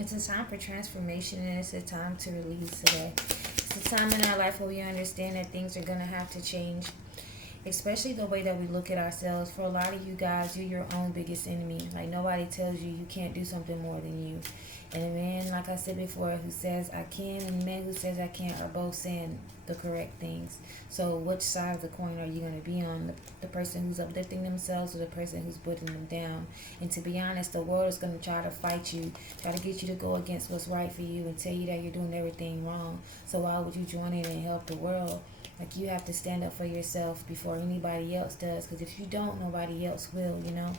It's a time for transformation, and it's a time to release today. It's a time in our life where we understand that things are going to have to change, especially the way that we look at ourselves. For a lot of you guys, you're your own biggest enemy. Like, nobody tells you you can't do something more than you. And a man, like I said before, who says I can, and a man who says I can't are both saying the correct things. So which side of the coin are you going to be on? The person who's uplifting themselves, or the person who's putting them down? And to be honest, the world is going to try to fight you, try to get you to go against what's right for you, and tell you that you're doing everything wrong. So why would you join in and help the world? Like, you have to stand up for yourself before anybody else does, because if you don't, nobody else will, you know?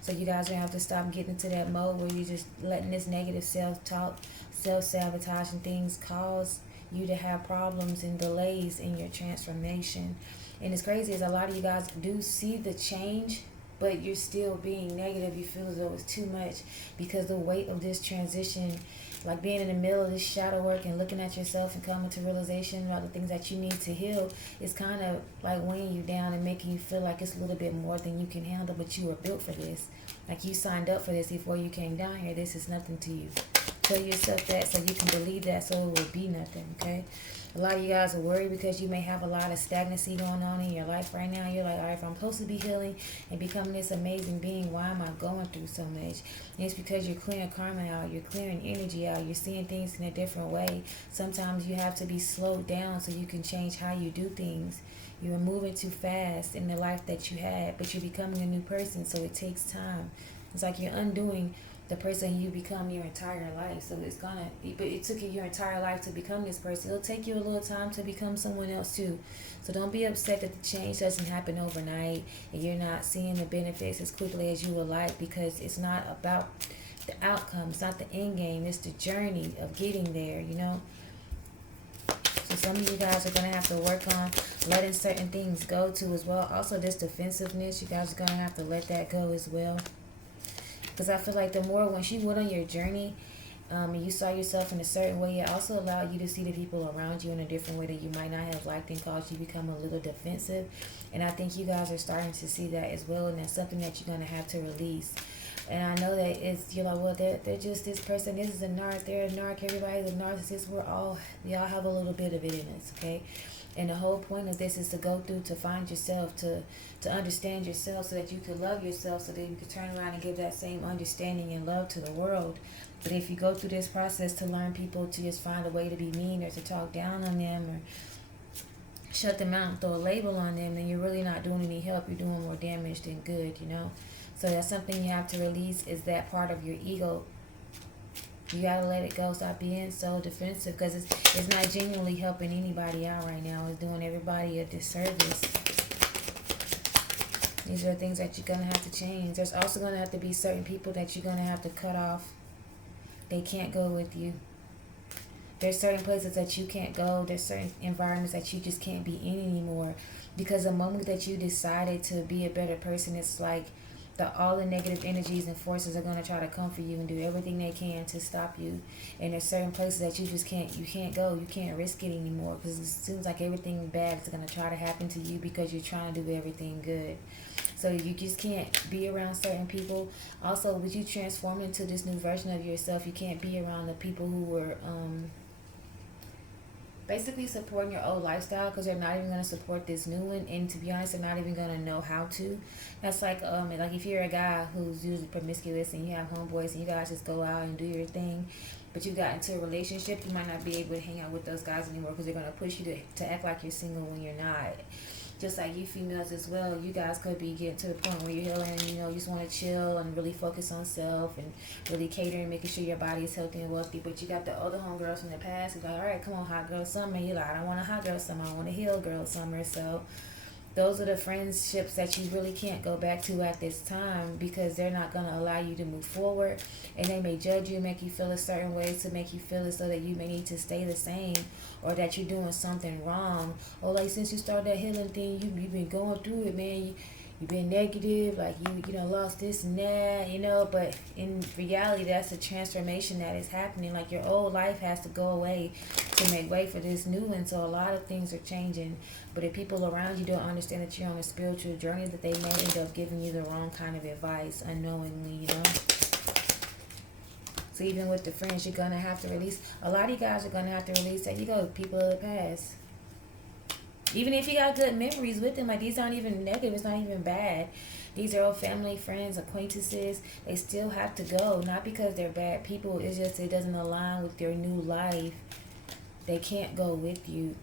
So you guys are going to have to stop getting into that mode where you're just letting this negative self-talk, self-sabotage and things cause you to have problems and delays in your transformation. And it's crazy is a lot of you guys do see the change, but you're still being negative. You feel as though it's too much because the weight of this transition, like being in the middle of this shadow work and looking at yourself and coming to realization about the things that you need to heal, is kind of like weighing you down and making you feel like it's a little bit more than you can handle, but you were built for this. Like, you signed up for this before you came down here. This is nothing to you. Tell yourself that so you can believe that, so it will be nothing, okay? A lot of you guys are worried because you may have a lot of stagnancy going on in your life right now. You're like, all right, if I'm supposed to be healing and becoming this amazing being, why am I going through so much? And it's because you're clearing karma out, you're clearing energy out, you're seeing things in a different way. Sometimes you have to be slowed down so you can change how you do things. You're moving too fast in the life that you had, but you're becoming a new person, so it takes time. It's like you're undoing the person you become your entire life. So but it took you your entire life to become this person. It'll take you a little time to become someone else too. So don't be upset that the change doesn't happen overnight and you're not seeing the benefits as quickly as you would like, because it's not about the outcome. It's not the end game. It's the journey of getting there, you know? So some of you guys are going to have to work on letting certain things go too as well. Also, this defensiveness, you guys are going to have to let that go as well. Because I feel like the more, once you went on your journey and you saw yourself in a certain way, it also allowed you to see the people around you in a different way that you might not have liked, and caused you to become a little defensive. And I think you guys are starting to see that as well, and that's something that you're going to have to release. And I know that you're like, well, they're just this person. This is a narc. They're a narc. Everybody's a narcissist. We all have a little bit of it in us, okay? And the whole point of this is to go through, to find yourself, to understand yourself, so that you can love yourself, so that you can turn around and give that same understanding and love to the world. But if you go through this process to learn people to just find a way to be mean, or to talk down on them, or shut them out and throw a label on them, then you're really not doing any help. You're doing more damage than good, you know? So that's something you have to release, is that part of your ego. You got to let it go. Stop being so defensive, because it's not genuinely helping anybody out right now. It's doing everybody a disservice. These are things that you're going to have to change. There's also going to have to be certain people that you're going to have to cut off. They can't go with you. There's certain places that you can't go. There's certain environments that you just can't be in anymore. Because the moment that you decided to be a better person, it's like all the negative energies and forces are going to try to come for you and do everything they can to stop you. And there's certain places that you can't go. You can't risk it anymore, because it seems like everything bad is going to try to happen to you because you're trying to do everything good. So you just can't be around certain people. Also, with you transforming into this new version of yourself, you can't be around the people who were basically supporting your old lifestyle, because they're not even going to support this new one. And to be honest, they're not even going to know how to. That's like if you're a guy who's usually promiscuous and you have homeboys and you guys just go out and do your thing, but you got into a relationship, you might not be able to hang out with those guys anymore, because they're going to push you to act like you're single when you're not. Just like you females as well, you guys could be getting to the point where you're healing, you just want to chill and really focus on self and really catering, making sure your body is healthy and wealthy. But you got the other homegirls from the past who's like, all right, come on, hot girl summer. You're like, I don't want a hot girl summer, I want a heal girl summer. So those are the friendships that you really can't go back to at this time, because they're not going to allow you to move forward, and they may judge you, make you feel a certain way to make you feel as though that you may need to stay the same, or that you're doing something wrong. Or like, since you started that healing thing, you've been going through it, man. You've been negative, like you lost this and that, but in reality, that's a transformation that is happening. Like, your old life has to go away to make way for this new one. So a lot of things are changing, but if people around you don't understand that you're on a spiritual journey, that they may end up giving you the wrong kind of advice unknowingly, So even with the friends, you're gonna have to release. A lot of you guys are gonna have to release that. You go, people of the past. Even if you got good memories with them, like these aren't even negative. It's not even bad. These are all family, friends, acquaintances. They still have to go, not because they're bad people. It's just it doesn't align with your new life. They can't go with you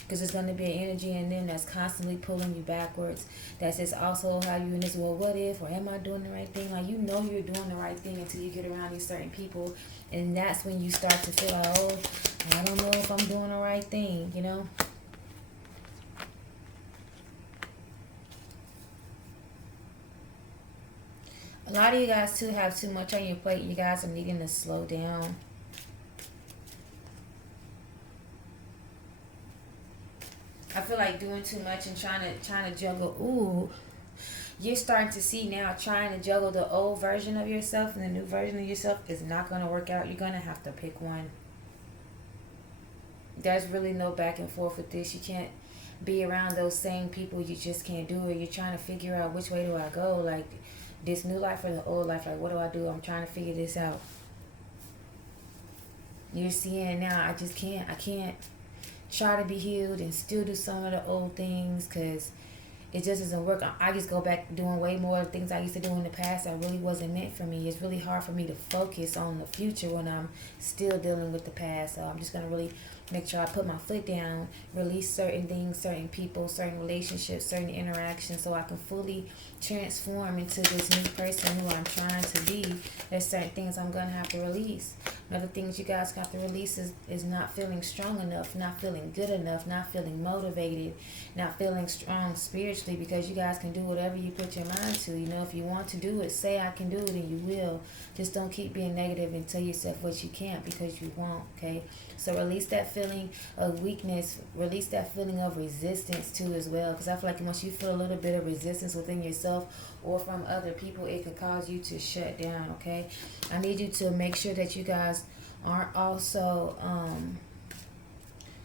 because it's going to be an energy in them that's constantly pulling you backwards. That's just also how you in this, well, what if, or am I doing the right thing? Like, you know you're doing the right thing until you get around these certain people, and that's when you start to feel like, oh, I don't know if I'm doing the right thing, you know? A lot of you guys too have too much on your plate. You guys are needing to slow down. I feel like doing too much and trying to juggle. Ooh, you're starting to see now, trying to juggle the old version of yourself and the new version of yourself is not going to work out. You're going to have to pick one. There's really no back and forth with this. You can't be around those same people. You just can't do it. You're trying to figure out, which way do I go? Like, this new life or the old life? Like, what do I do? I'm trying to figure this out. You're seeing now, I can't try to be healed and still do some of the old things because it just doesn't work. I just go back doing way more things I used to do in the past that really wasn't meant for me. It's really hard for me to focus on the future when I'm still dealing with the past. So I'm just going to really make sure I put my foot down, release certain things, certain people, certain relationships, certain interactions so I can fully transform into this new person who I'm trying to be. There's certain things I'm going to have to release. Another things you guys got to release is not feeling strong enough, not feeling good enough, not feeling motivated, not feeling strong spiritually, because you guys can do whatever you put your mind to. You know, if you want to do it, say I can do it and you will. Just don't keep being negative and tell yourself what you can't, because you won't, okay? So release that feeling of weakness, release that feeling of resistance too as well, because I feel like once you feel a little bit of resistance within yourself or from other people, it could cause you to shut down, okay? I need you to make sure that you guys aren't also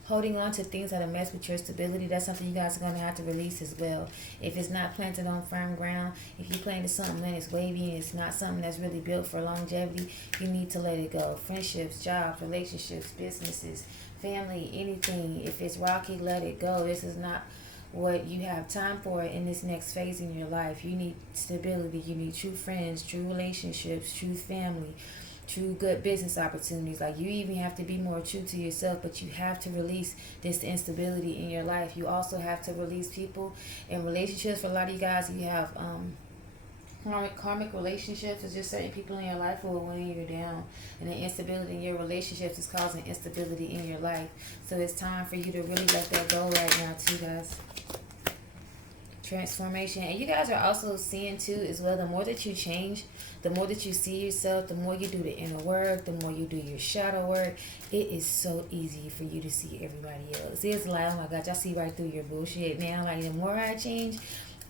holding on to things that are mess with your stability. That's something you guys are going to have to release as well. If it's not planted on firm ground, if you planted something and it's wavy and it's not something that's really built for longevity, you need to let it go. Friendships, jobs, relationships, businesses, family, anything. If it's rocky, let it go. This is not what you have time for in this next phase in your life. You need stability. You need true friends, true relationships, true family, true good business opportunities. Like, you even have to be more true to yourself, but you have to release this instability in your life. You also have to release people and relationships. For a lot of you guys, you have karmic relationships. Is just certain people in your life who are weighing you down, and the instability in your relationships is causing instability in your life. So it's time for you to really let that go right now too, guys. Transformation. And you guys are also seeing too as well, the more that you change, the more that you see yourself, the more you do the inner work, the more you do your shadow work, it is so easy for you to see everybody else. It's like, oh my gosh, I see right through your bullshit now. Like, the more I change,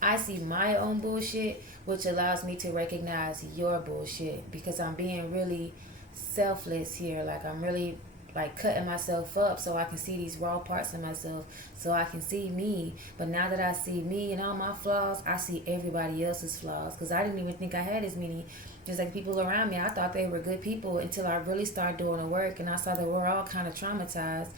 I see my own bullshit, which allows me to recognize your bullshit, because I'm being really selfless here. Like, I'm really like cutting myself up so I can see these raw parts of myself, so I can see me. But now that I see me and all my flaws, I see everybody else's flaws, because I didn't even think I had as many. Just like people around me, I thought they were good people until I really started doing the work, and I saw that we're all kind of traumatized.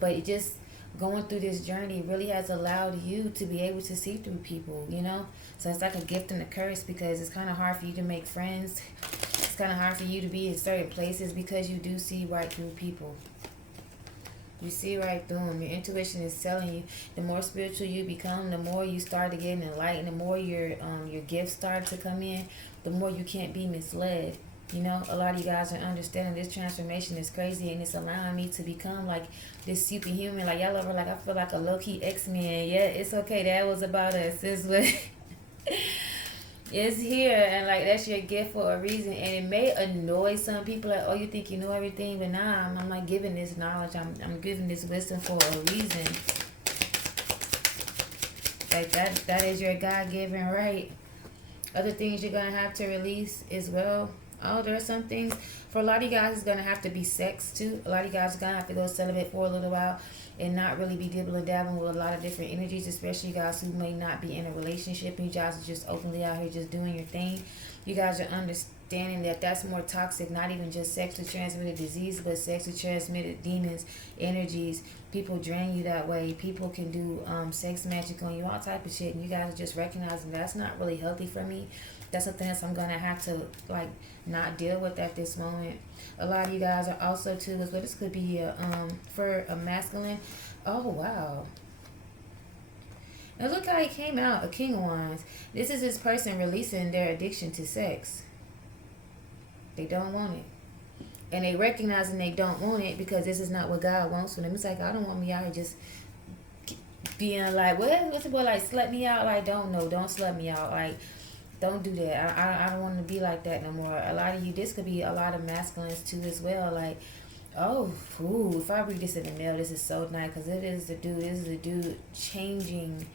But it just, going through this journey really has allowed you to be able to see through people, you know? So it's like a gift and a curse, because it's kind of hard for you to make friends. It's kind of hard for you to be in certain places, because you do see right through people. You see right through them. Your intuition is telling you, the more spiritual you become, the more you start to get enlightened, the more your gifts start to come in, the more you can't be misled. You know, a lot of you guys are understanding this transformation is crazy, and it's allowing me to become like this superhuman. Like, y'all ever, like, I feel like a low-key X-Men. Yeah, it's okay. That was about us. This what it's here, and like, that's your gift for a reason. And it may annoy some people, like, oh, you think you know everything, but nah, I'm not giving this knowledge. I'm giving this wisdom for a reason. Like, that is your God-given right. Other things you're gonna have to release as well. Oh, there are some things. For a lot of you guys, it's going to have to be sex, too. A lot of you guys are going to have to go celibate for a little while and not really be dibbling dabbling with a lot of different energies, especially you guys who may not be in a relationship and you guys are just openly out here just doing your thing. You guys are understanding that that's more toxic, not even just sexually transmitted disease, but sexually transmitted demons, energies. People drain you that way. People can do sex magic on you, all type of shit, and you guys are just recognizing that's not really healthy for me. That's something else I'm gonna have to like not deal with at this moment. A lot of you guys are also too as well. This could be a for a masculine. Oh wow. Now look how he came out, a King of Wands. This is this person releasing their addiction to sex. They don't want it. And they recognizing they don't want it because this is not what God wants for them. It's like, I don't want me out here just being like, what's it like, slut me out? Like, don't slut me out. Like, don't do that. I don't want to be like that no more. A lot of you, this could be a lot of masculines too as well. Like, oh, ooh, if I read this in the mail, this is so nice because it is the dude. This is the dude changing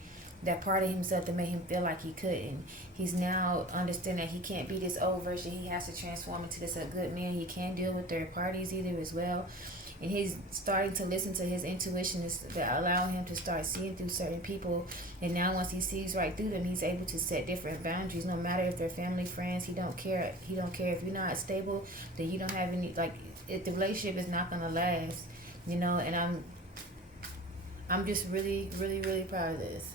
that part of himself to make him feel like he couldn't. He's now understanding that he can't be this old version. He has to transform into this a good man. He can't deal with third parties either as well. And he's starting to listen to his intuition that allow him to start seeing through certain people. And now once he sees right through them, he's able to set different boundaries. No matter if they're family, friends, he don't care. He don't care if you're not stable, then you don't have any, like, if the relationship is not gonna last, you know. And I'm just really, really, really proud of this.